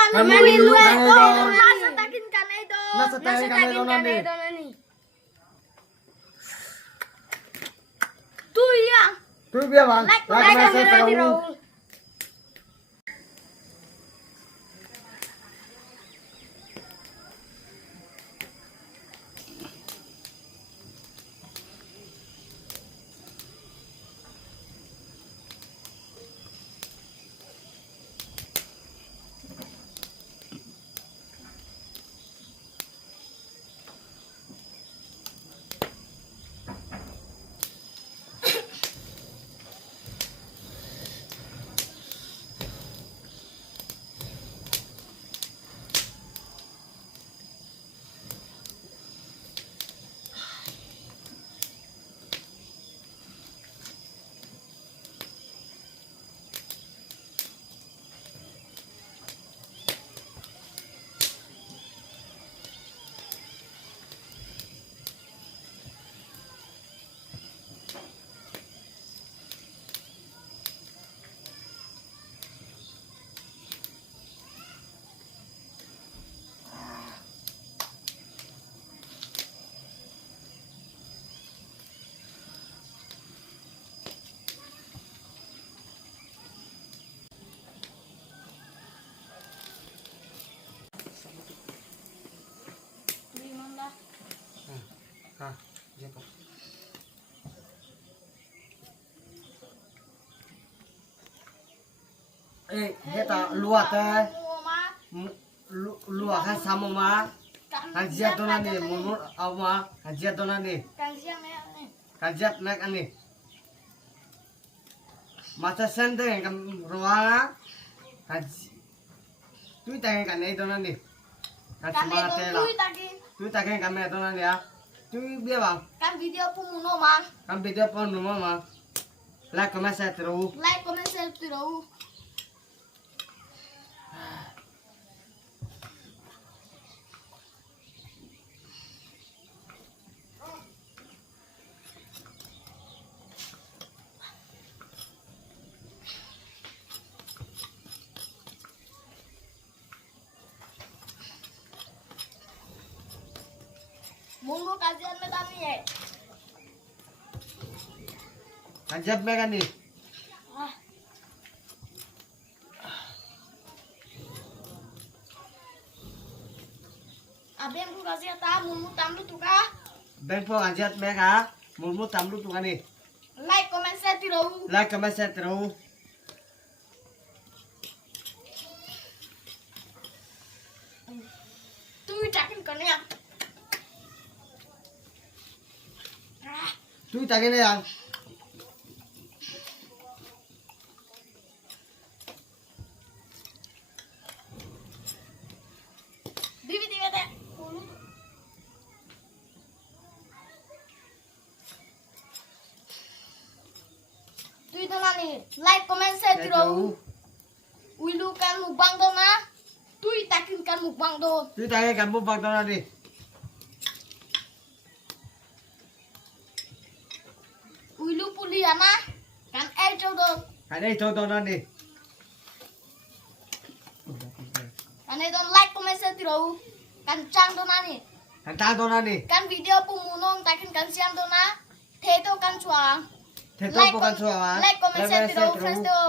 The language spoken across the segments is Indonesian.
manilu nasa takin kanay do. Nasa takin kanay do nani. Tuya. Tu biar bang. Like Like comment share di karo. raw. Ha, jeko. Kita luar teh, luar kan sama ma. Hajiat tu nani, munur awak hajiat tu nani. Hajiat naik ani. Masa sente kan ruang haji. Tu tangan kan itu nani. Haji mata lah. Tu tangan kami itu nani ya. Tu biar bang. Kan video pun muno mang. Kan video pun rumah mah. Like comment share terus. Like comment share terus. Munggu kajian metani ya. Hajiat mereka ni. Abi yang ku kasih tahu munggu tamu tu kah? Bengpo hajiat mereka, mulmu tamlu tu kan ni. Like comment share terus. Like comment share terus. Tu cakin kan ya. Tu tangan ni yang. Bibi tiba teh. Tu itu nani. Like comment share terus. Wilu kan mukbang do na. Tu takin kan mukbang do. Tu tangan kamu bang tu nani. Wilu puliana kan ejo do. Ada itu tu nani. Kan itu like comment share terus. Kan cang do nani. Hantar tu nani. Kan video pun munong takin kan siam do na. Theto kan chuang. Itu bukan suara. Like comment share terus first do.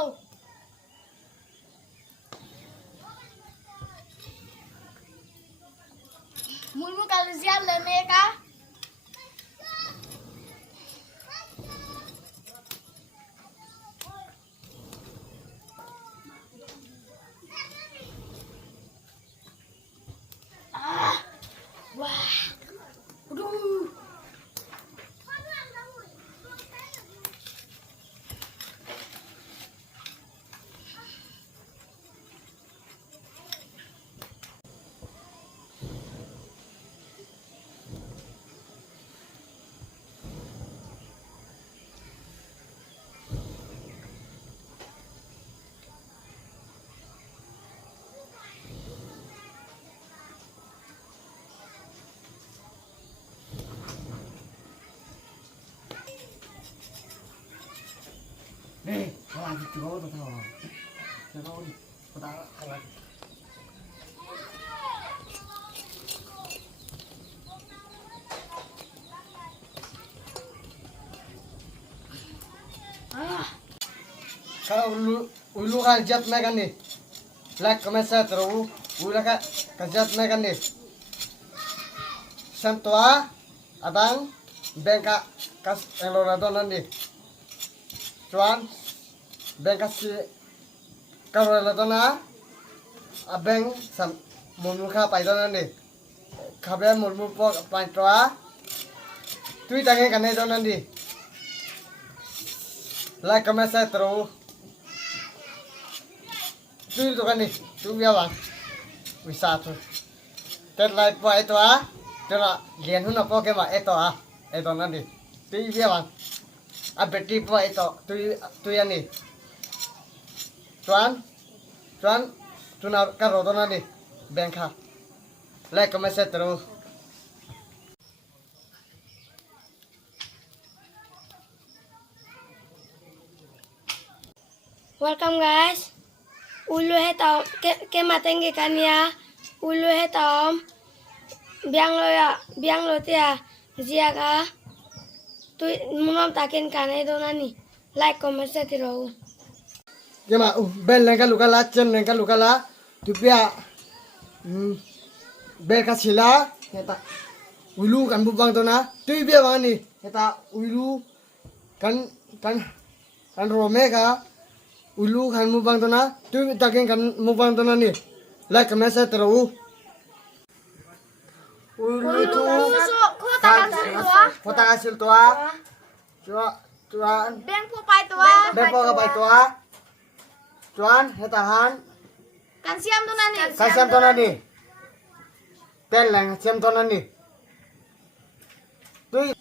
Mulmu kalau siap lene kah? Wah, aduh. Nih, lagi tu tu tahu. Tahu ni. Tahu lagi. Kalau ulu kan jat megan nih. Like comment share terus. Ulu kan kajat megan nih. Santua adang bengka kas elorado nanti. Cuan bengka si elorado na abeng sam munuka paido nanti. Kabe munu po paitoa. Tui tangen kan itu nanti. Like comment share terus. Tui tu kan nih. Tui biar bang. Bisa tuh. Terlai po itu Jona lian huna po ke ma eto nanti. Tui biar bang. Abeti po itu tui ani. Tuan tuna karo to nanti. Bengka. Like comment share terus. Welcome guys. Ulu hetam ke matenge kania. Ulu hetam biang lo tia ziaga. Tu munam takin kane do nani. Like comment share tiro. Kema bel lengka luka la chen lengka luka la. Tu pia bel kasila eta ulu kan bubang to na. Tui biar bang ni eta ulu kan romeka. Ulu kan mubang to na, tu taking kan mubang to na ni. Like comment share terus. Ulu tu kota hasil tua. Cuan Beng po pai tua. bepo ka bai tua. Cuan hetahan Kan siam tu nani. kasiam to na ni. Tel lang siam to na ni. Tu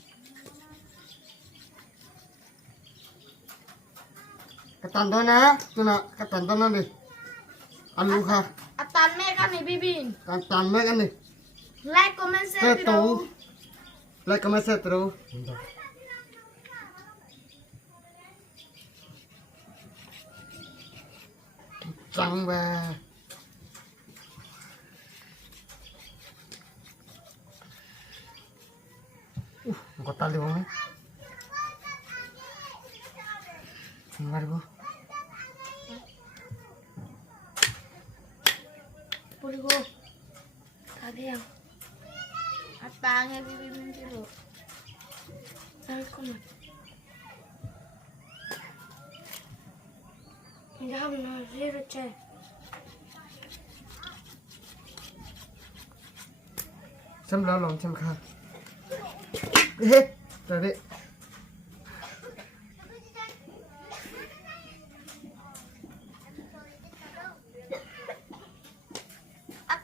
Ketandona, tuna ketandona nih. Aluha, Atan me kan ni bibin. kantan kan nih. Like comment share Setu, tiro. like comment share terus. Cang ba. Kok tali bang? Dengar bu. Purigo. Tadi yang Atangnya bibin tiro. Welcome. Jam na zero chay. Xem lao lòng xem khăn. Hết rồi đấy.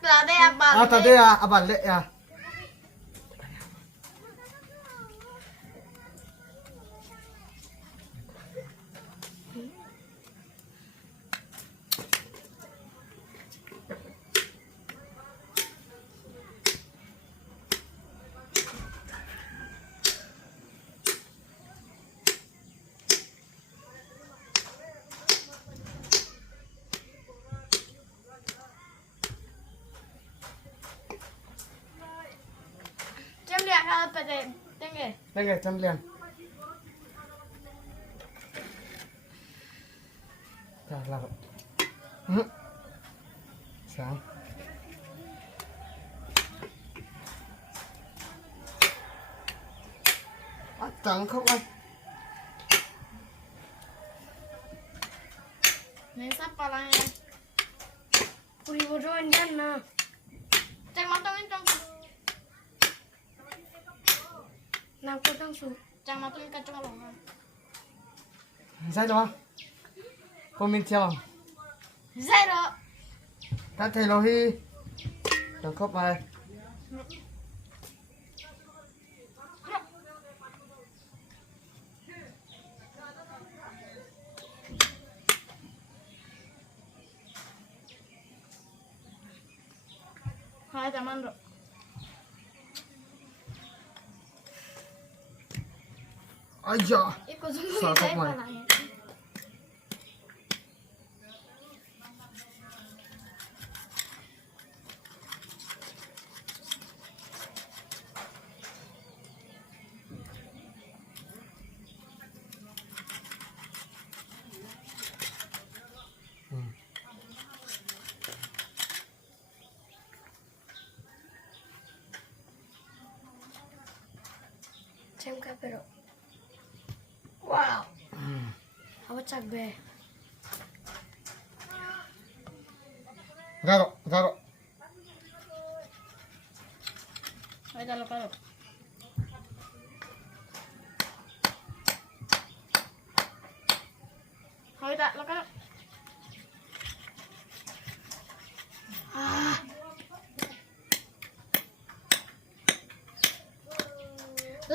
Tadi apa? Tadi ya abang lek ya. Jam lihat kalau pada tengge. Đây chăm liền. Rồi là sáng. Trắng không anh? Nih siapa lang? Purigo join dan na. Cek matangin cang. Nang ko tang su. Cang matangin kacang long. Sai đó. Cô mình theo. Zero. Các thầy lo hi. Đừng khóc bài. Hai teman bro. Aja. Ikut semua Salah saya kemana? palangnya. থাকবে Garo, garo. Ay, dalo karo. Hoy, dalo karo.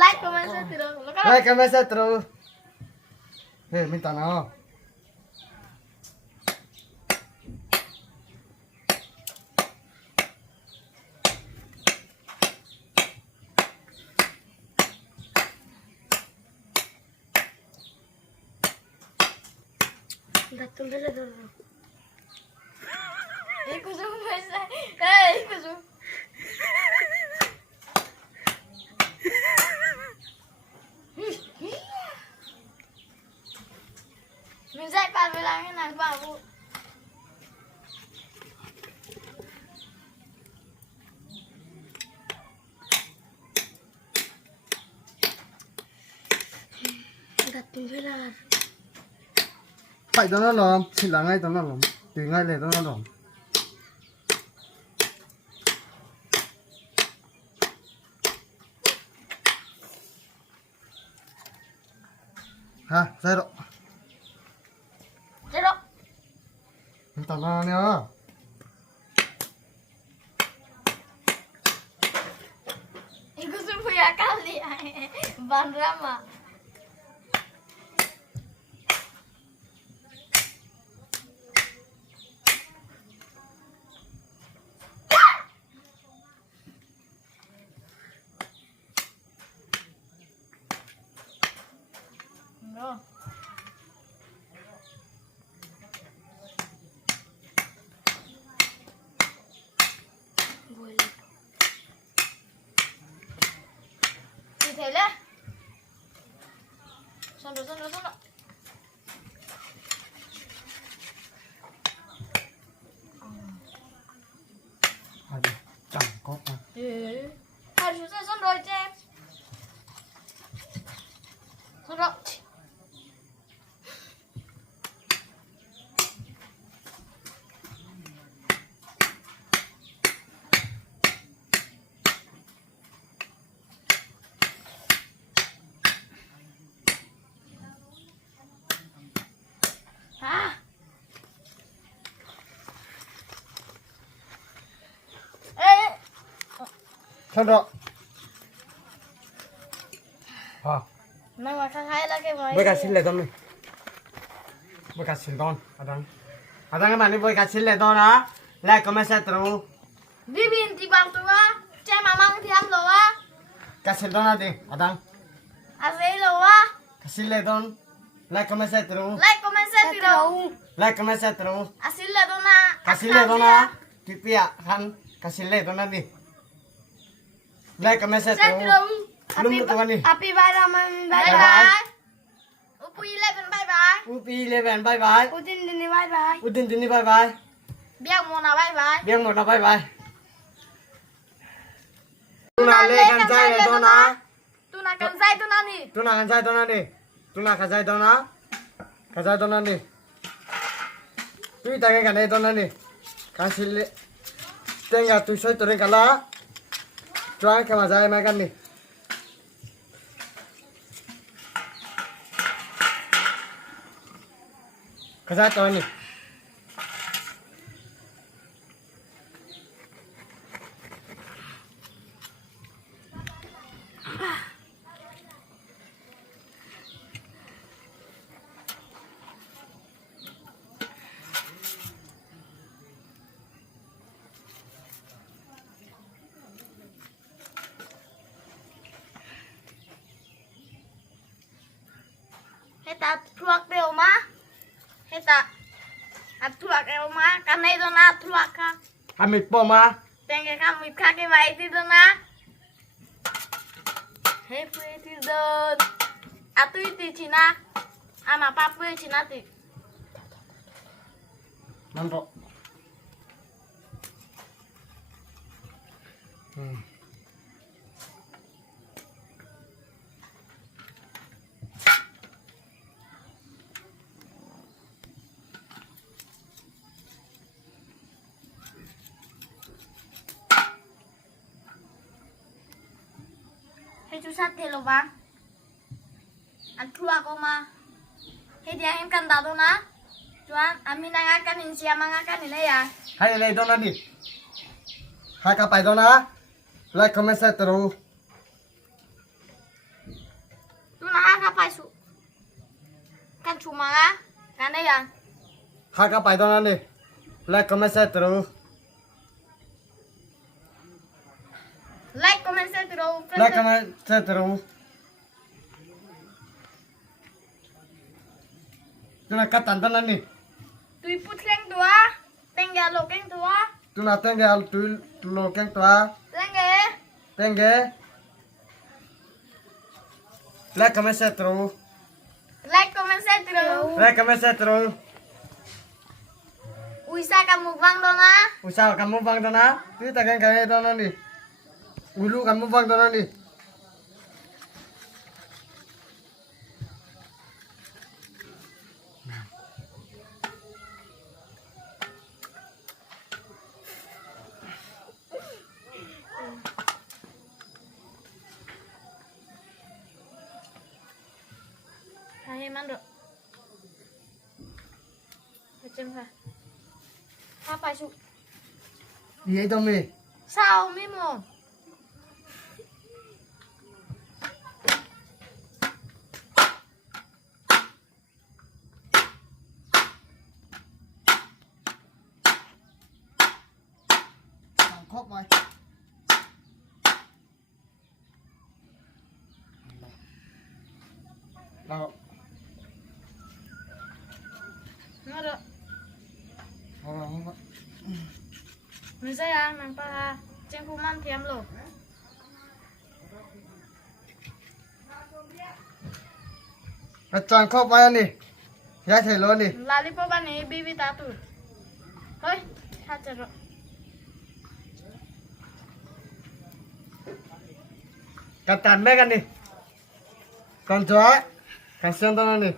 Like, comment, share, tiro. Lo karo. Ay, kami sa true. Minta na ako. Dantan ফেলে ধরবো এই কুসুম পয়সা এই কুসুম মিজাই পারবে লাগে না বাবু দাঁতন ফেলে আর Phải đó nó lòm, xin là ngay đó nó lòm. Từ ngay này đó nó lòm. Ha, ra đó. Chết rồi. Minta na nha. Ini kusum punya kali ya. Ban Rama. No. বলি Như thế đấy. Xong rồi. À đi, chẳng có mà. Ừ. Hai chú xong rồi cho em. Xong rồi. À. Ê. Sao đó? Ha. Mày mà khai là cái máy. Bơi cá xin lệ con đi. Bơi cá xin con. Adang cái bạn đi bơi cá xin lệ con á. Lại có mấy xe trâu. Đi biển thì bằng tụi á. Che mà mang thì ăn rồi á. Cá xin con đi. Adang. À dễ rồi á. Cá xin lệ con. Lại có mấy xe trâu. Like, comment, share, tiro. Lại có mấy xe trâu. À xin lệ đâu na. Cá xin lệ con á. Tipi à. Han. Cá xin lệ con đi. Lại có mấy xe Share, trâu. tiro. Lum tu kan ni. Happy Bye Bye bye bye. Upu 11 bye bye. Upi 11 bye bye. Udin dini bye bye Udin dini bye bye. Biang mau na bye bye. Biang một là bye bye. Tuna le kan sai le dona. Tu na kan sai tu na ni. Tuna kan sai dona đi. Tuna kan sai dona. Kan sai dona đi. Tui ta kan đây dona đi. Kan sil tenga tu soi tu kala. Tuan ke mazai makan ni. Kan sai tu ni. Heta truak deu ma. Heta. A truak deu ma. Kanai do na truak ka. Amit po ma. Tenge ka mit ka ke vai ti do na. He pui ti do. A tu ti china. Ama pa pui china ti. Mantap. susah ke lo bang. Aku ma. Hei dia yang kan tahu na. Cuman ami nangakan ini siapa nangakan ini ya. Hai này đó đi. Hai cái bài đó na. Like comment share terus. Tu nak apa su? Kan cuma kan ya. Hai cái bài đó na đi. Like comment share terus. Like, comment, share terus. Like comment share terus. Tu nak kata đó đi. Tui put leng tua, tengah lo keng tua, Tu nak tinggal tu lo keng tua. tengah. Tengge. Like comment share terus. Like, comment, share terus. Like comment share terus. Uisa kamu bang dona. Usaha kamu bang đó na. Tu tak keng keng đó na đi. Ulu kamu bang đó na đi. Hai mando. Macam apa? Apa su? Iya itu mi. Sao mimo? Khóc mày. Đâu? Mando. Không. Mình sẽ ăn nang pa. Trên khu man thiam lo. Chọn khóc mày đi. Giá thầy luôn đi. Lollipop ani bibi tatu. Hoi, hajar. Katan mấy cái đi. Con chó. Cái xương tao đi.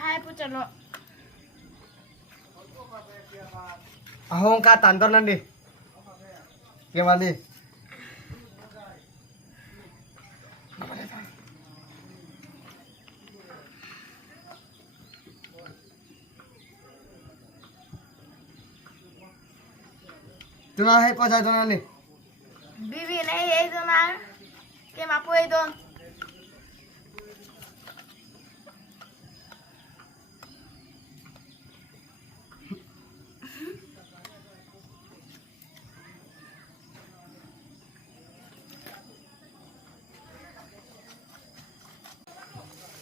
Hai pucat lo. Ahong katan tao đi. Gimana đi? Tu nak hai pasal tu nak ni. Bibi nahi itu na. Ke mapu itu.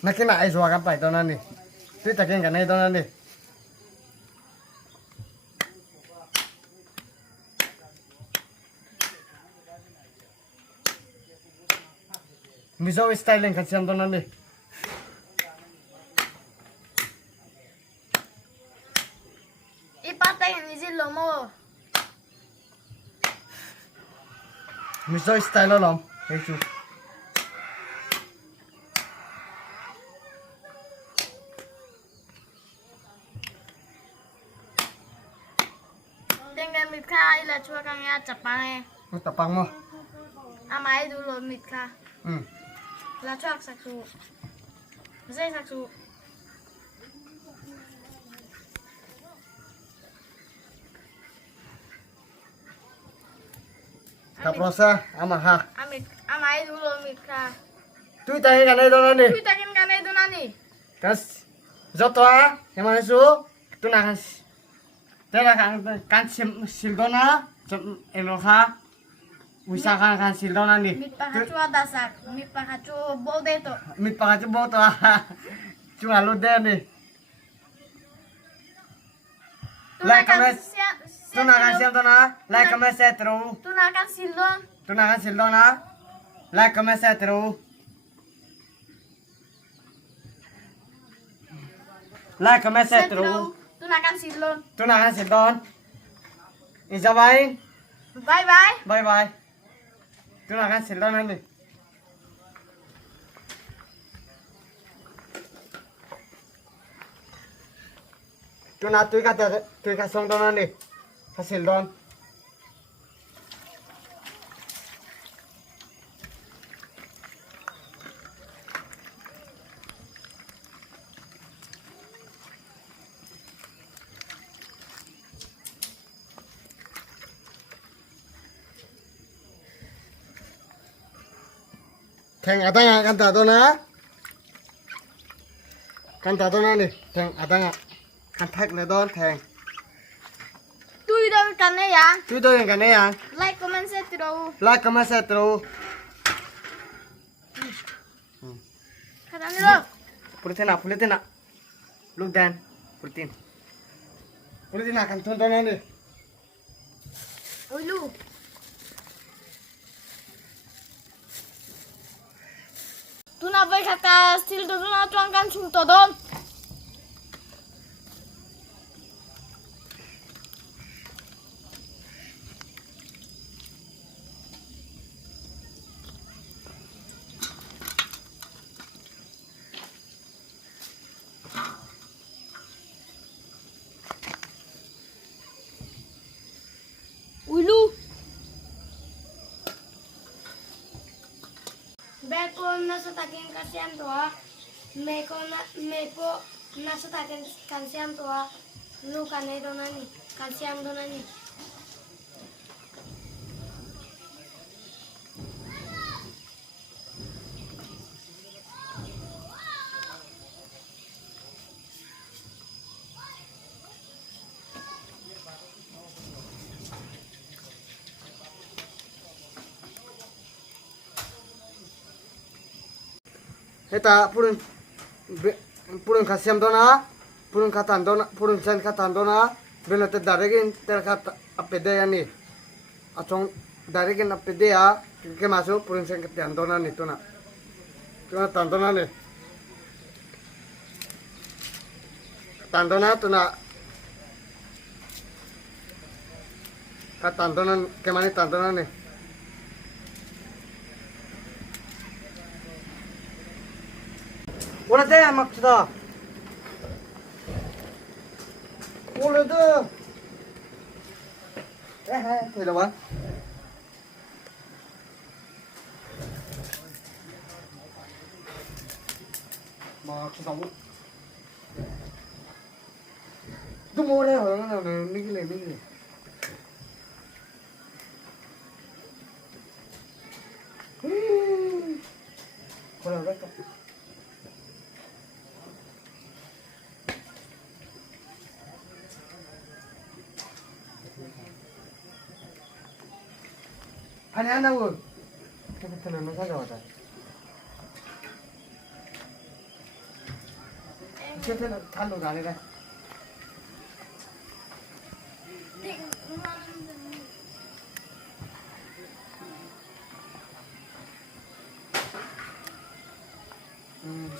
Nak kena ai suara apa itu nak ni? Tu tak kena itu nak ni. Miso style yang kasihan tu nak ni. Ipatay ni zilo mo. Miso style lom. Itu. Tinggal mitka ila chua kang ya capang Kau tapang mo. Amai dulu mitka. La chua saksu. Saya saksu. Kaprosa ama ha. Amai dulu mitka. Tu tak kena itu nak ni. Kui takin kana itu nani. Kas jotoa yang mana su? Tu nak kas. Tera kan sildona enoha. Usahakan kan sildona ni. Mit pakacu adasak. Mit pakacu bode to. Mit pakai coba tu cuma lu deh ni. Like comment. Tu nak kan siapa tu na? Like comment share terus. Tunakan sildon. Tu nak kan sildona. Like comment share terus. Like comment share terus. Tunakan sildon. Tu nak kan sildon. Izabai. Bye bye. Bye bye. Tu nak kan sildona ni. Tuna tui ka song dona ni. Hasil don. Theng adanga kan ta dona. Kan ta dona ni. Theng adanga. Kan thak le don theng. Tui đâu cần này à? Tui do yang kan yang. Like, comment, share từ đâu? Like comment share terus. Khát ăn được. Pulitin na. Look dan. Pulitin. Pulitin akan thon dona ni. Ôi lu. Tu na vai kata stil tu na tuang kan sung to don. Ui lu. Beko nasa takin kasihan tua, meko nasa takin kasihan tua, lu kanai donani, kasihan donani. Heta purun khasiam dona, purun khatan dona, purun sen khatan dona, belate daregin ter khat apede yani. Achong daregin apede ya, ke masuk purun sen khatan dona ni tuna. Tuna tandona ni. Tandona tuna. Khatan dona ke mani tandona ni. Wala deh maksudnya. Wala deh. Tidak bang. Maksudnya. Itu mau deh orang ni gile. Kalau berapa? Ani anda wo, kita tenan masa jauh dah. Kita kalau gani dah.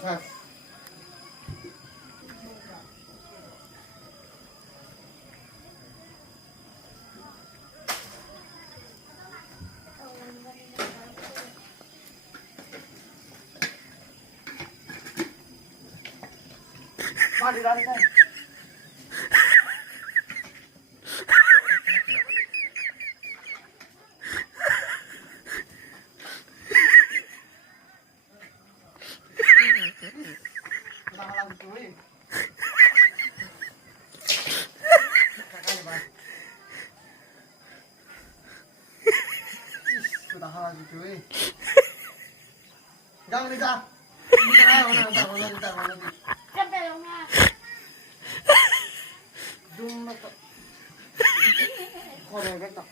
Sas. Mari dah ni. Sudah halal cuy. Jangan Lisa. Sampai dong ha. Dumma to. Kore beto.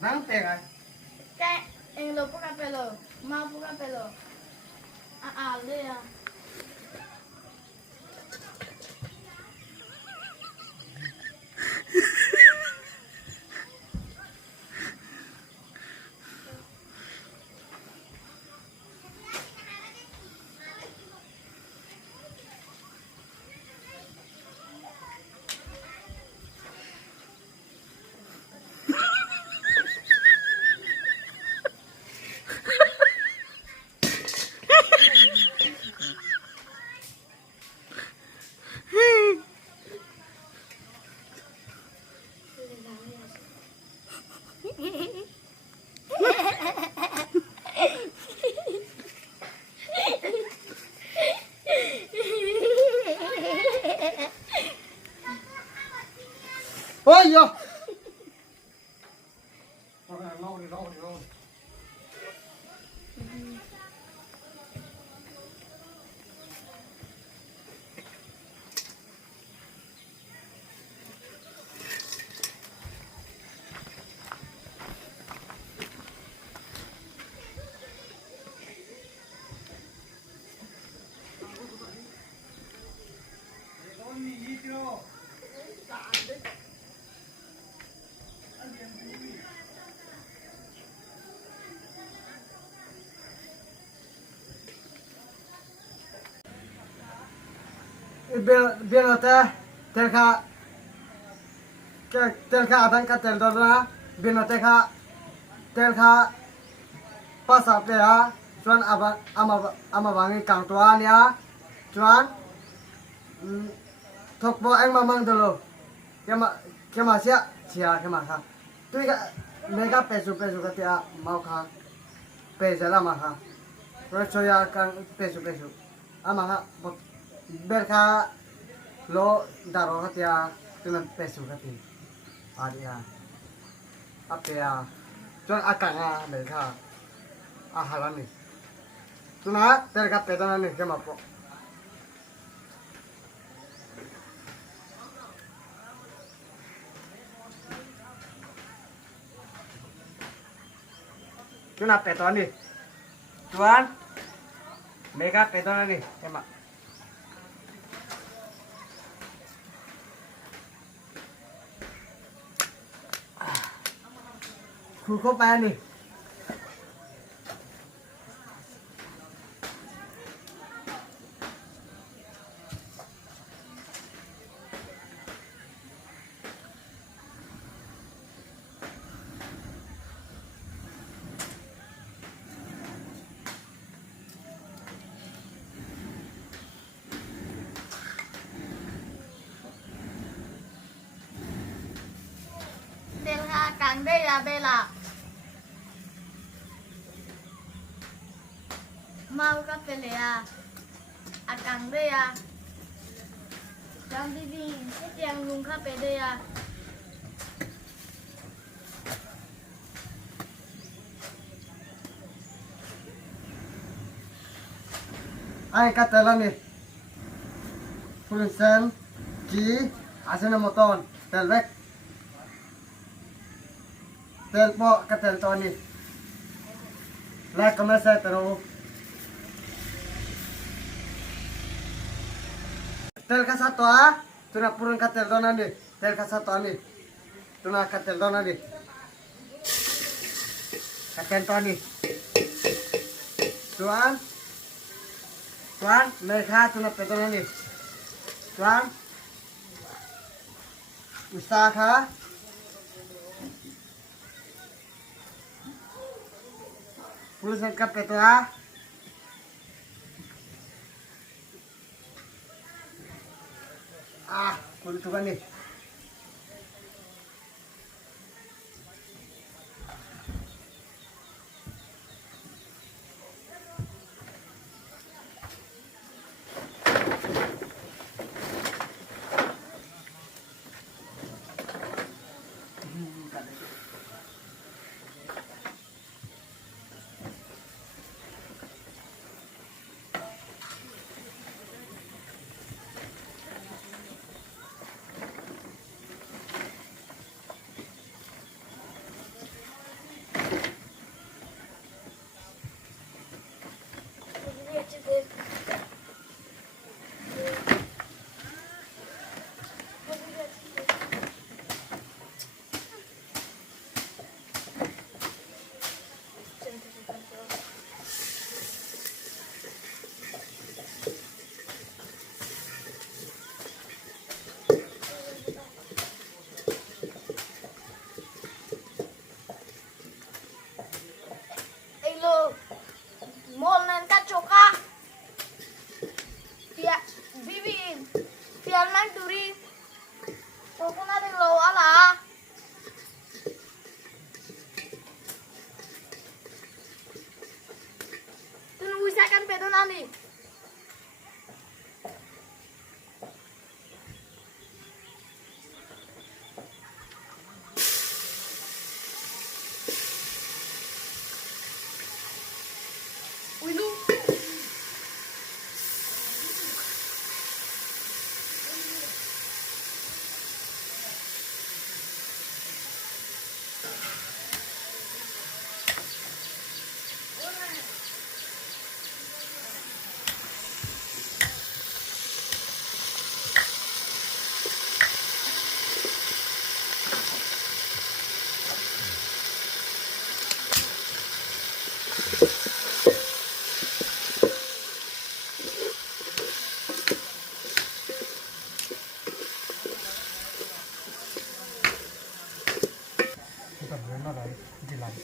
Nang pegai. Cái em lo poca pelo, mau poca pelo. Le ya. ôi yo biar nota terka terka adan ka tel dona biar nota ka terka pas apa ya cuan ama bangi kang tuan ya cuan thokbo anh mamang dulu kema sia kema ha tu ka mega peso ka tia mau kha peso la ma ha rồi soya kan peso ama ha berka lo daro ka tia tunan peso ka ti adia apa ya cuan akanga mereka ahalan nih tuna terka pedana nih kema po tuna pedana nih tuan mega pedana nih kema khuko pa nih Terha càng đây là bê là mau ka pele à càng đây à đang đi đi cái tiếng lùng ka pele à ai katelan nih pulsen ki asana moton telvek telpo katel toni la komasa tero tel ka satu tuna purun katel dona nih tel ka satu nih tuna katel dona nih katel toni tuan mereka tuna pedona nih tuan usaha pulusan ka petua kuntukan nih bilang.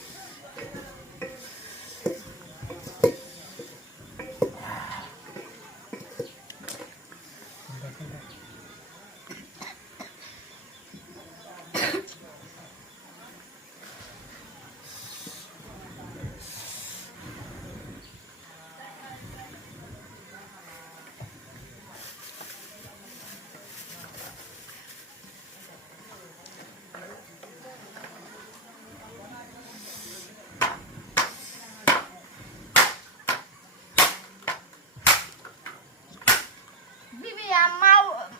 Bibi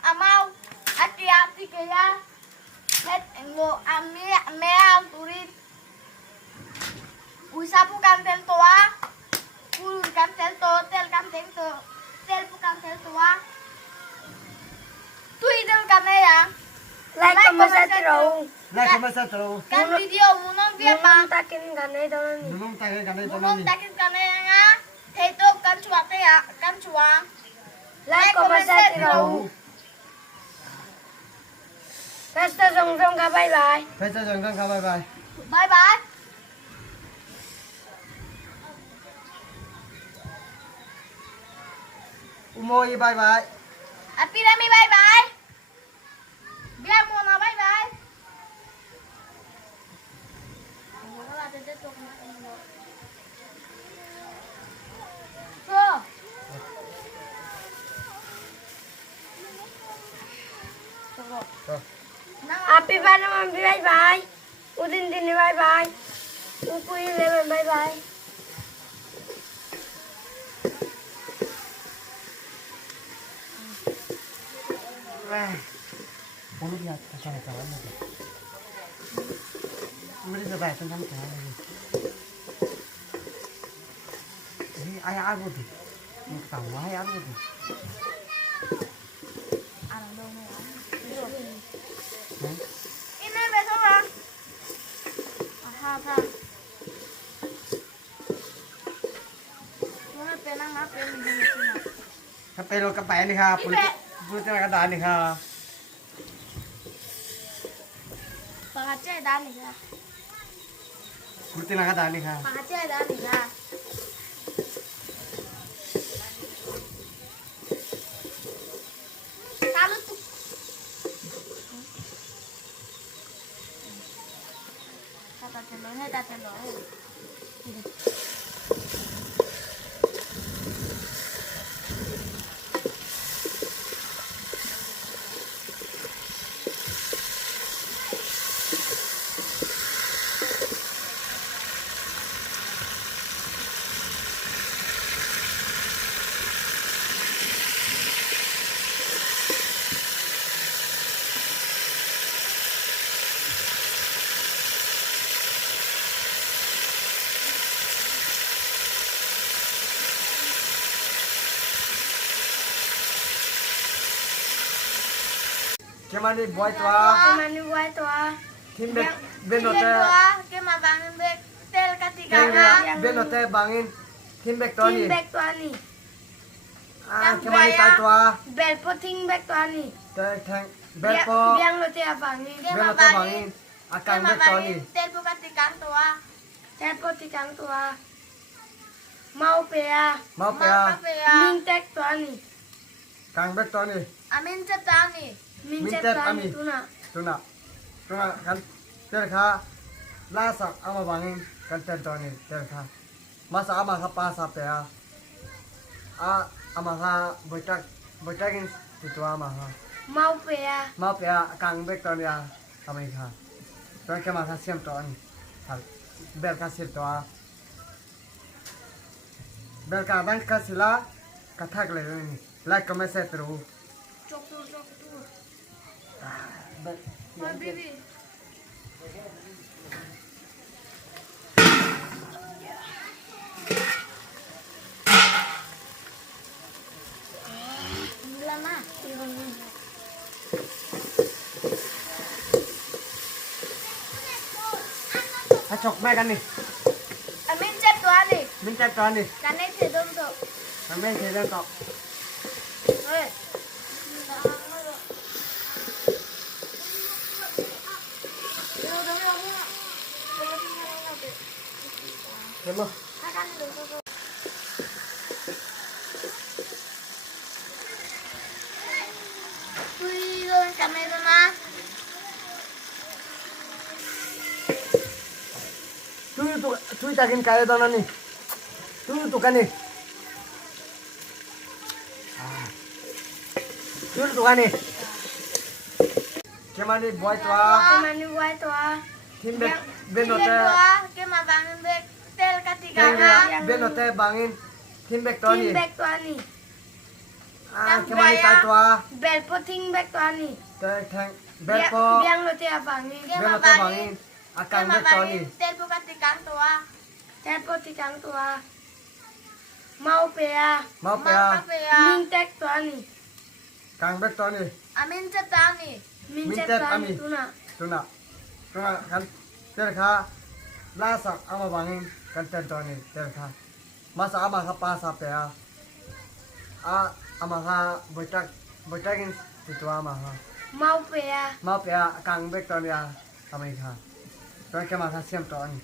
amau hati-hati kaya het ngo ame turin usapu kantel toa pulun kantel to tel pu kantel toa tu idel kame ya Like comment setro. Like comment setro. kan video munong dia pa Munong takin kanay daw ni. Nunung tayo kanay to munong nani. takin kame nga heto kan chua te ya kan chua Like comment setro. Basta song ka bye bye. Pesa jangan ka bye bye. bye bye Umoy bye bye. Apirami bye bye biar muna bye bye so So. Happy ba naman bye bye. Udin din bye bye. Upuy naman bye bye. Ulu dia kacang kawan lagi. Beri sebai tentang kawan lagi. Ini ayah aku deh. Mau tahu ayah aku deh. ini besok lah aha pa Mana penang apa yang di sini? Kapelo kapay ni ha. Pulit na kadaan ni ha. Pangacay dani ka. Pulit na kadaan ni ha. Pangacay dani ka. Kalau tu tata telur. Kemana boy tua? Mani buat tua. Timbek Benote. benote. Ke mabangin bek tel katiga Kaya ka. benote bangin. Timbek tua ni. Ting back tua ni. Ah kemana tay tua? Bel po ting back tua ni. Teng belpo. Biang lo te abang ni. Ke Benote bangin. Akan bek tua ni. tel bu katiga tua. Tel po tikang tua. Mau pea. Mau pea. Min tek tua ni. Kang bek tua ni. Amin cetani. Min Min tek tek tua ani. ni tuna. Tuna. Tuna kan terka. Lasa ama bangin kan tel tua ni terka. Masa ama ka pasa pea. Ama ka botakin situ ama ka. Mau pea. Mau pea kang bek tua ni kami ka. Tuan kemana siam tua ni. Hal bel kasih tua. Berkadang kasila kathak le ni like comment set ru Cok tu. ber Hai bibi. Lama. chọc mẹกันนี่ Amin cetani. มิ้นจัดจอนนี่ Kanai sedom tu. ทำแม่เคยเล่นต่อ Oi. Yo, dami ako. Dami ako. kami itu na. Tuh takin kaya dona nih. Tuh kan nih. Tuh kan nih. Kemana buat tua? Kemana buat tua? Timbek Iya benote. dua, kema bangin bek tel ketiga Timbek na. benote bangin. Timbek tua nih. Timbek tua nih. Kemana kaya tua? Belpo timbek tua nih. Teng belpo. Biang lo tiap bangin. Benote bangin. Akan Kema bek tua nih. bangin tel bukan tiga tua. Belpo tikang tua. Mau pea. Mau ya. Mintek tua nih. Kang bek tua nih. Amin cetani. Mintek Mintek tua ami. nih tuna. Tuna. Tuna kan. Terka. Lasak ama bangin kan tua nih. Terka. Masa ama ka pa ya. Ama ka bocakin itu ama ha. Mau pea. Mau ya kang bek tua nih ama ka. Tuan kema ka siam tua nih.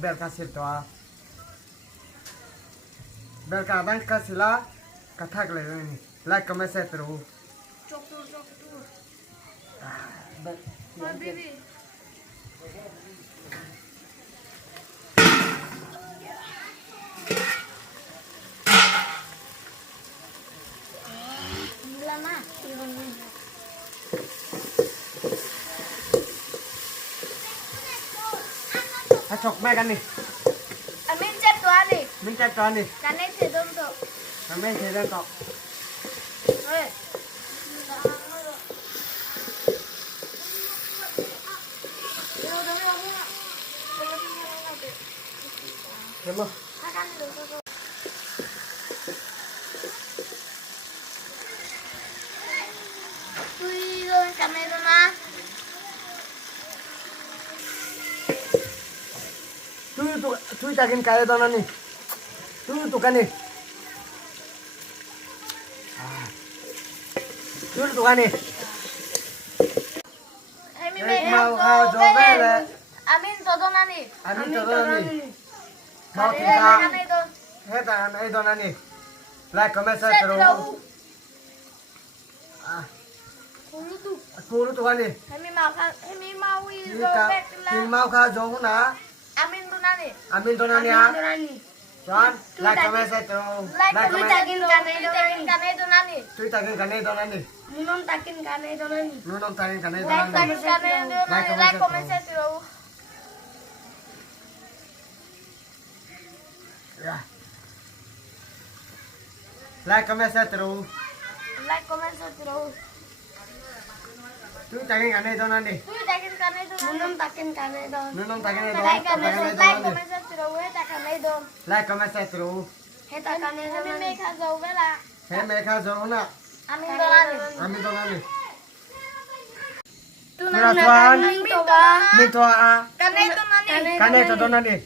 Bel kasih tua. Bel kadang kasihlah katak lagi ni. Like comment share terus. Coktur. Bel. Ma bibi. Lama. Cok mai kan ni. Amin cetani. Minta tuan ni. Kane cedom to. Kami kira tok. Oi. Kemo. Tui don kami itu na. Tuh takin kaya dona ni. Tuh kan ni. Tuh kan ni. Emi Mau kau jobel. Amin todo nani. Amin tu dona ni. Mau Kane kita. itu. Heta ai dona ni. Like comment share terus. Kulu tu. Kuru tu kan ni. Emi mau itu Ika. bek Ting lah. mau kau jauh na. Amin tu nani. Amin dona ni Tua ya. nih. Tuan, like comment share terus. Like Like kami comment. takin kane itu nani. Tuh takin kane dona ni. Munong takin kane itu nih. Nunong takin kane Like dona ni. takin kane itu nani. Like comment share terus. Ya. Like comment share terus. Like comment share terus. Tuh takin kane dona ni. Tui takin kane itu nani. Munong takin kane itu. Nunong takin dona. Like comment share terus. Takan itu. Like comment share terus. Heta kane itu Kami nih. mereka jauh bela. Hei mereka jauh na. Amin tu nani. Amin dona ni. Tunang Tuan. Amin tua. Minta Kane itu nani. kane itu dona ni.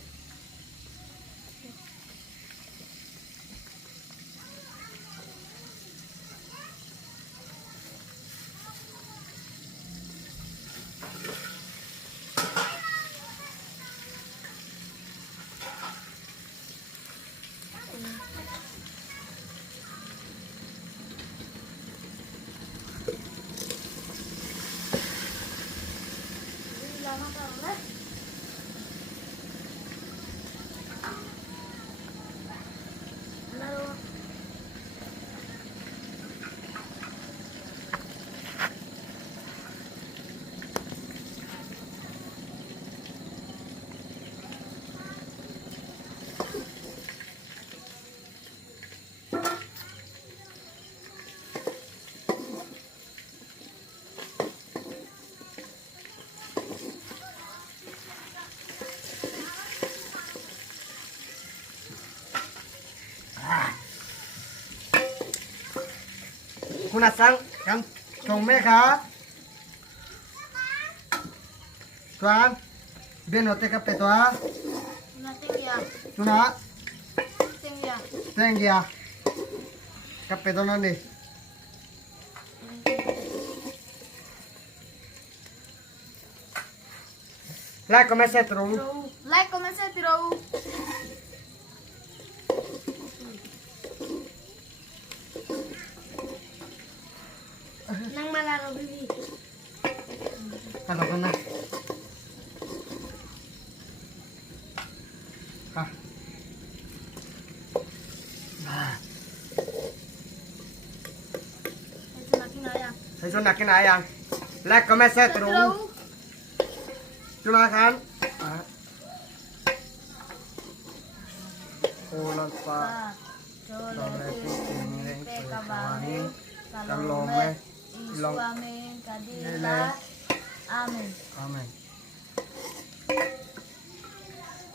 Kunasang kan chồng mẹ khá Tuan bên hote ka petoa Nothing ya. tuna Nothing ya. tengia ka pedona ni like comment share terus Like comment share terus. Nang malaro bibi. Ano ko na? Ha? Saya sudah kena ayam. Like, comment, share terus. Silakan. Ulat pak. Amin. Amin.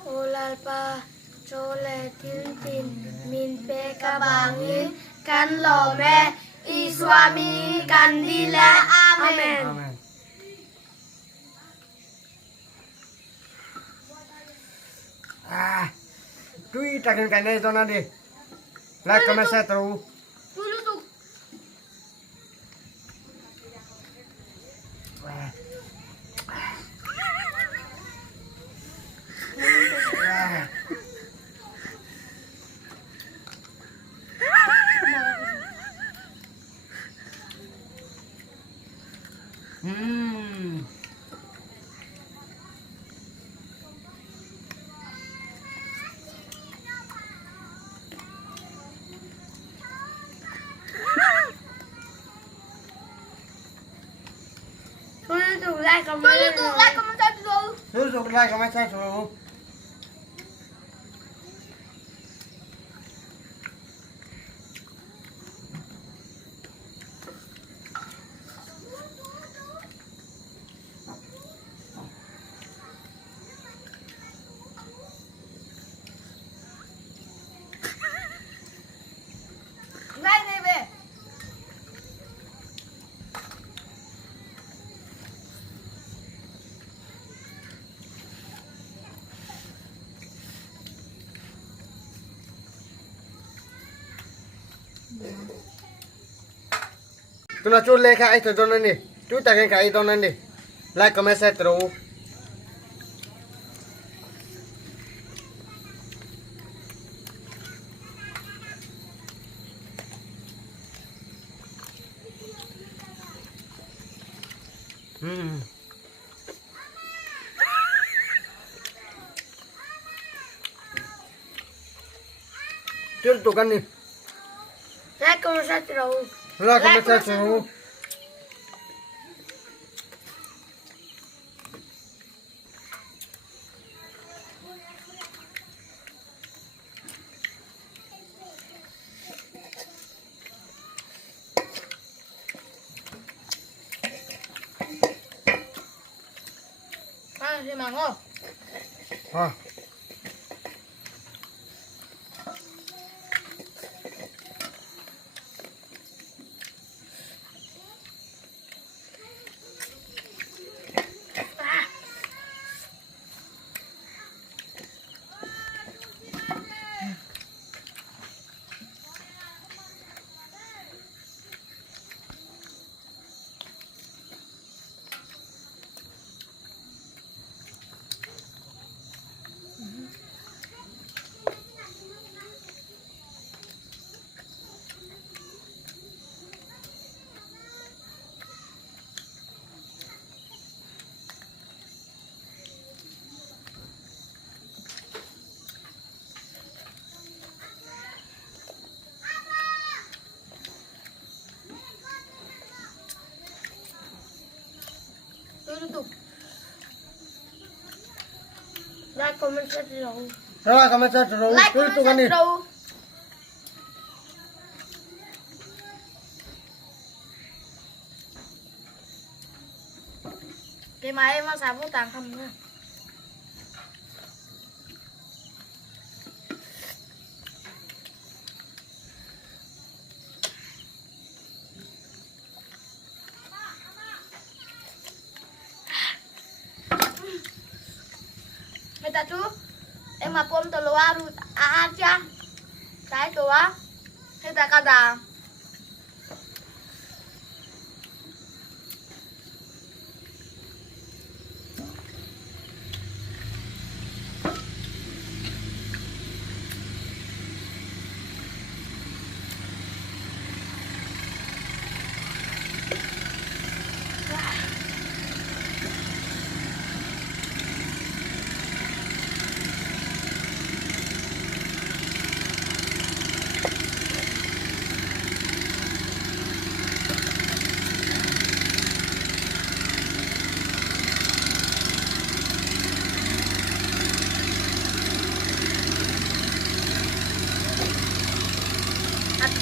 Ulalpa chole tin min pe kabangi kan lome iswami kandila amen. Amin. Tuy takin cái này cho nó đi. Like, comment, share terus. Dulu tuh. Dulu tuh like Dulu comment. tuh like comment share dulu. Terus like, comment, share terus. Like nih be. Tuna chú lên khai cho nó đi. Chú takin cái cho nó đi. Like, comment, share terus. Chú tụi con đi. Like comment share terus. Like, comment, share terus. Si Mango. Ha. Dulu tuh. Like comment share terus. Like, comment, share terus. Like Chú comment tụi con đi. share terus. Cái máy em xả vô tàng không nữa. Kita tuh emang pom telur aja. Saya tua. Kita kadang.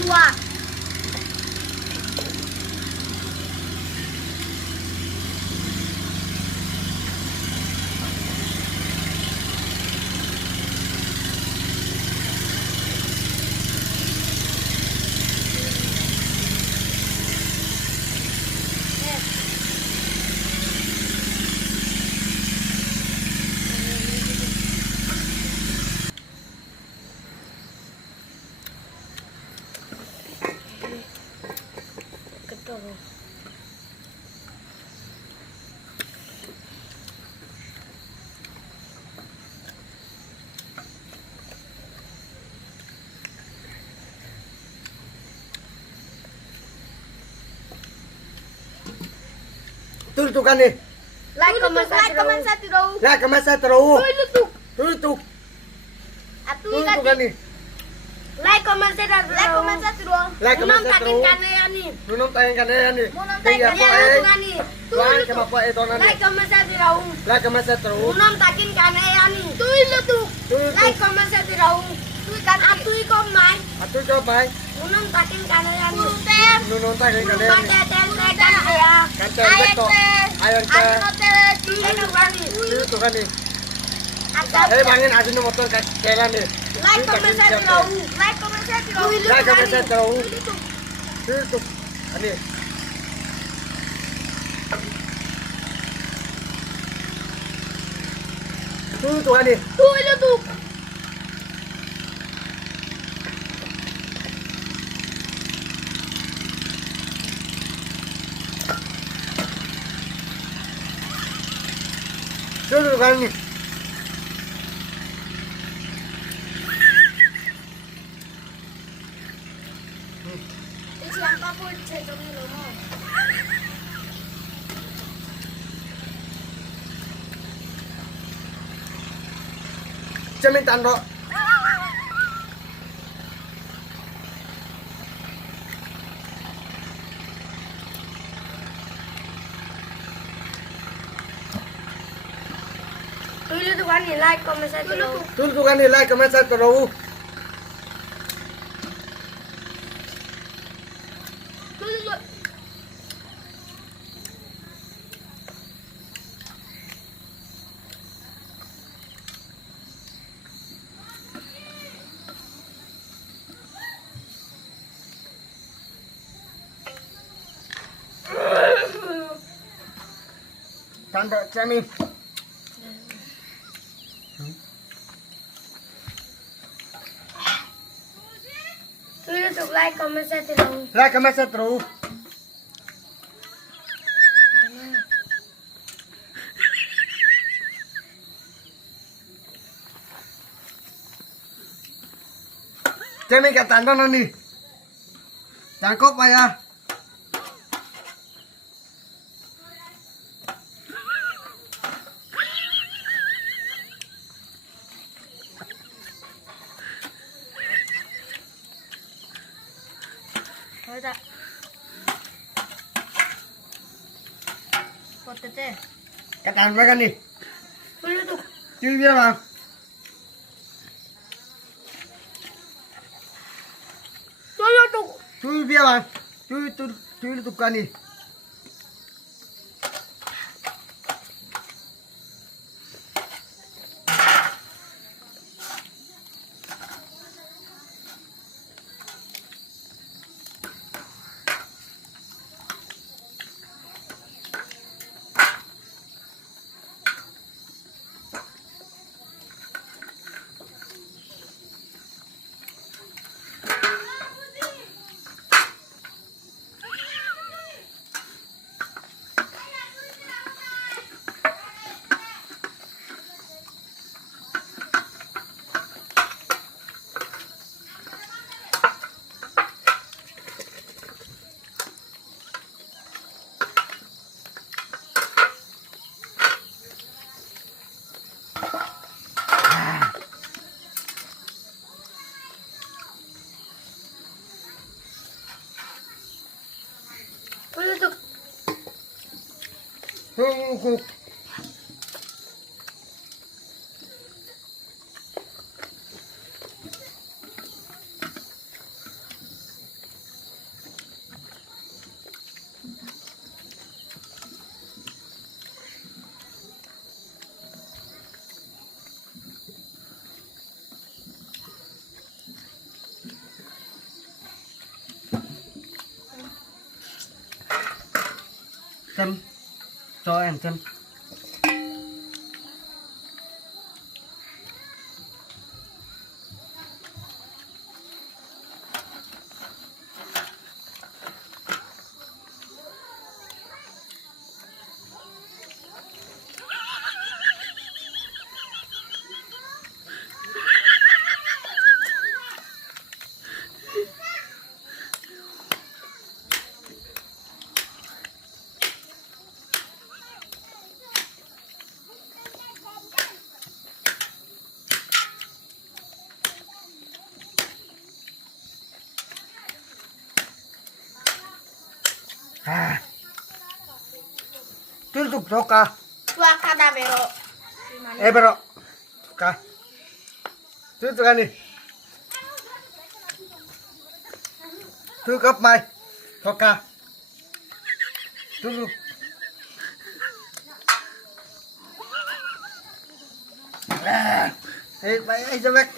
dua. Betul. Tuh kan nih. Like, comment, sa tiro. Lah kemasa terus. Uy lutuk. Tuh. Atu Tuh ikati. kan nih. like, comment, sa Like comment sa tiro. Lah Unam kemasa takin terus. kane ani. Nunong tayo kan nih. Munong tayo Kaya kan po yan, eh. Ani. Tuan kama po ito na Like, nih. comment, sa tiraw. Lah kemasa terus. Unam takin kane ani. Uy lutuk. Tuh. Like, comment, sa tiraw. Uy kan Atu iko mai. Atuh coba. Unam takin kane ani. Purutem. Nunong tayo kan nih. Pate kan ya. Kan beto. Ayon Ano ka. te? Like, ani. Tuh kan nih. Ata. Eh bangin asin no motor ka kailan nih. Like, comment, sa tiraw. Like comment sa tiro. Lah kemasa terus. Uy lutuk. Tuh. Ani. Tuh kan nih. Uy lutuk. Tuh kan nih. Siapa pun cecok ni lo. Cemin tando. Dulu tuh kan like, comment, sa tiraw. Tuh kan nih. Lah kemasa terus. Tando cemin. Dulu tuh like, comment, sa tiraw. Lah kemasa terus. Cemin ka tando na nih. Cangkok pa ya. Ada. Potete. Katan ba kan nih. Dulu tuh. Cuy dia bang. Dulu tuh. Cuy dia bang. Cuy tuh kan nih. Hukum. châm cho em châm tutup soka Tua kada bero. bro soka tutup kan nih tutup mai soka tutup Hãy subscribe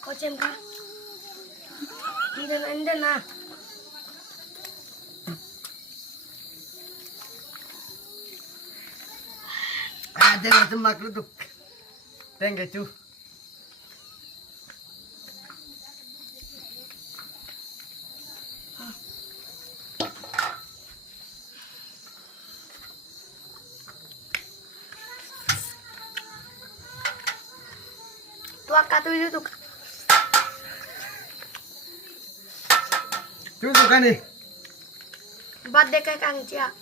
Kau cemka. Inde na. Tengok semak lu tengok cu Tua katu itu tuh. tutup kan nih Bade kayak Kang Cia.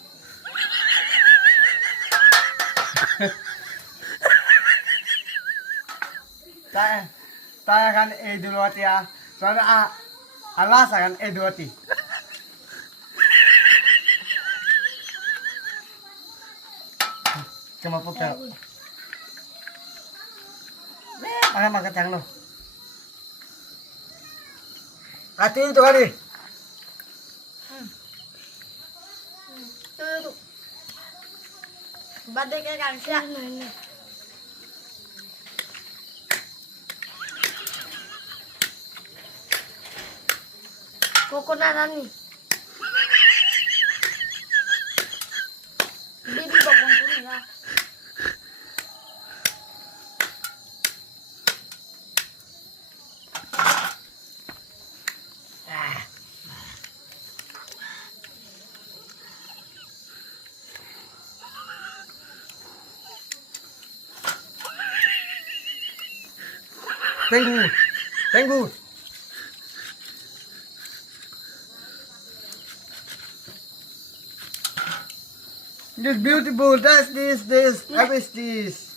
saya kan dulu hati ya soalnya alas kan dulu hati cuma popel makan makan cang lo hati itu kali Tuh. Bade kayak Kang Cia. Coconut nih. Bibi bokong kuning lah. tenggu this beautiful that's this I wish this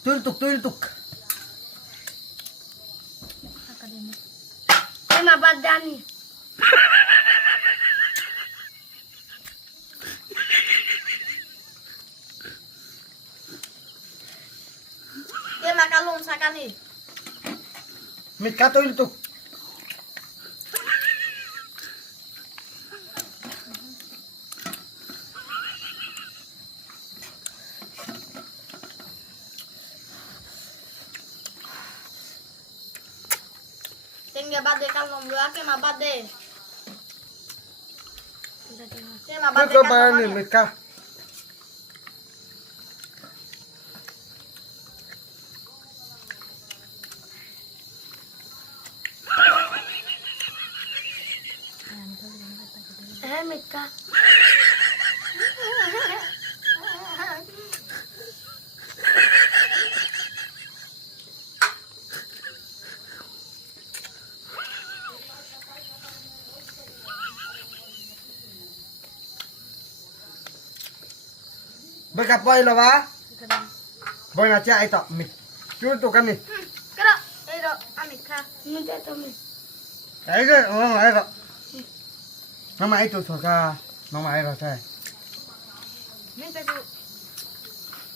tutuk Tema badani. Dia makan lung sakali. Mika tutuk Tinggal bade kalau lu ake mah bade. Dia mah bade tutup kalau mana Mika Mika. Bekas boy lo ba boy na cia itu mi tutuk kan nih Kira, itu Amika. Minta Tommy. itu mama itu suka mama itu saya Minta tuh.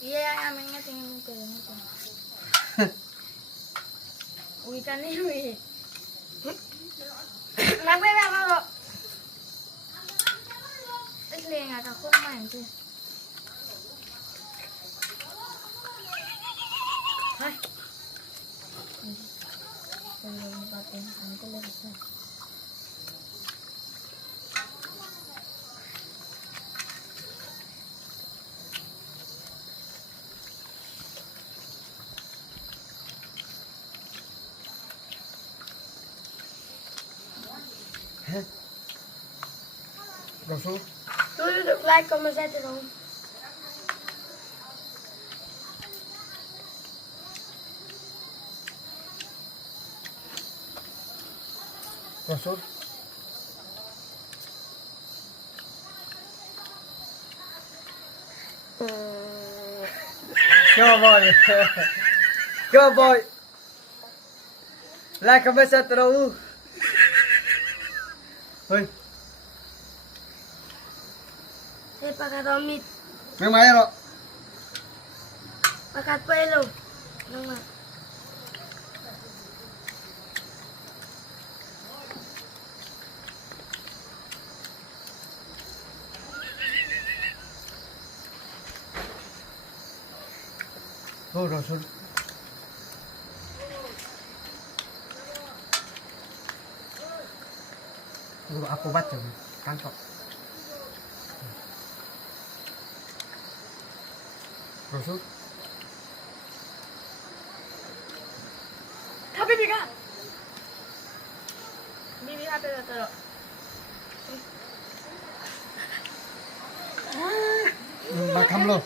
Iya, amingnya tinggal minta. Ui kan nih, ui. Nggak lo. Itu yang nggak aku main sih. Rồi xuống. Tôi được like, comment, share từ đầu. Rồi xuống. Come on boy. Come on boy. Like comment share từ đầu. Ơi. Saya pakai domit, Mấy máy rồi. pakai pelo. Nama. Thôi rồi xuống. Guru aku baca kantor. Rồi xuống. Tapi Bika. Bibi HP terus. Mà khăm luôn.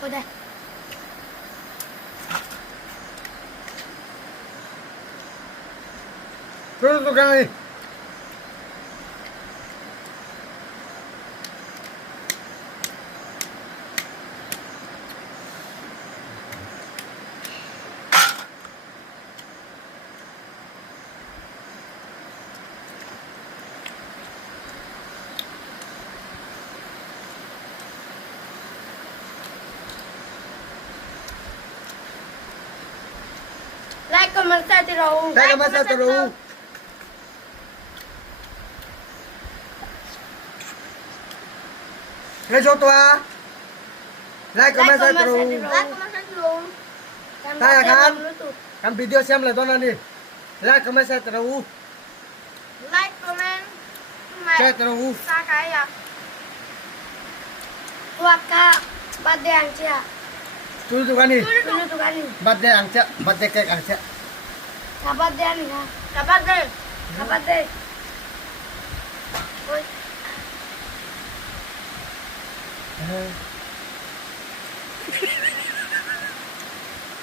Udah. Terus tuh kali. Like, comment, share từ đầu. Đây là mà sao terus. Lấy số tua. Like comment share terus. Like comment share dulu. Tay à Khang? Bluetooth. Làm video xem lại tôi này đi. Like comment share terus. Like comment. Share terus. Sa cái à? Waka, birthday ang siya. Tuh tuh kali. Tuloy to kani. Birthday angca, birthday cake angca. Kabirthday ani ha. Dapat deh. Kabirthday. Hoy.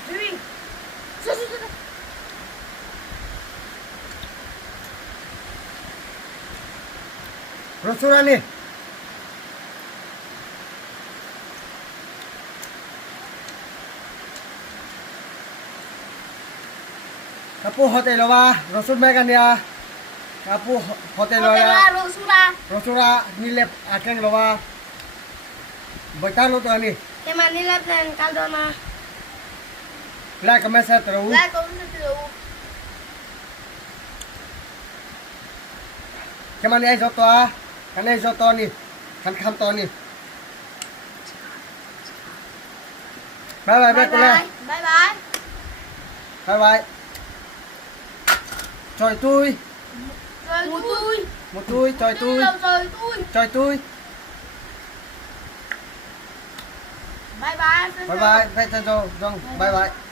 Bibi. Rosura nih. Kapu hotel lo ba? Rosul megan ya. Kapu hotel lo Hotel ya. lah Rosura. Rosura nilep akeng lo ba? Baitan lo tuh nih. Kay Manila plan Caldona. Like comment share terus. Like comment share dulu. Kemana ai jauh tua? Kan ai jauh tua nih. Kan kam tua nih. Bye bye bye kuliah. Bye bye. Bye bye. Chọi tôi. Rồi tôi. Một tôi, chọi tôi. Rồi tôi. Chọi tôi. Bye bye. Bye bye. Bye bye. Bye bye.